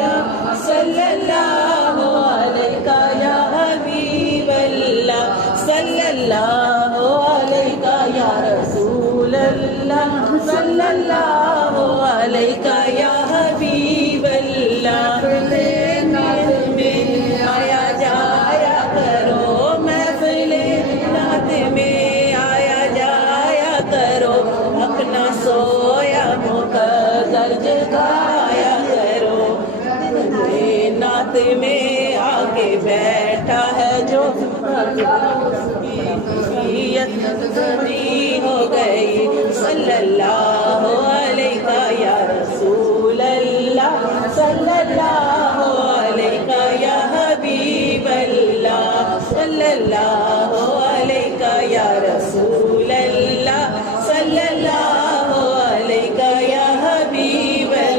اللہ صلی اللہ علیہ یا حبیب اللہ صلی اللہ علیہ یا رسول اللہ صلی اللہ علیہ یا حبیب اللہ نعت میں آیا جایا کرو محفل نعت میں آیا جایا کرو اپنا سویا مقدر جگایا کرو نعت میں آ کے بیٹھا ہے جو ہو گئی صلی اللہ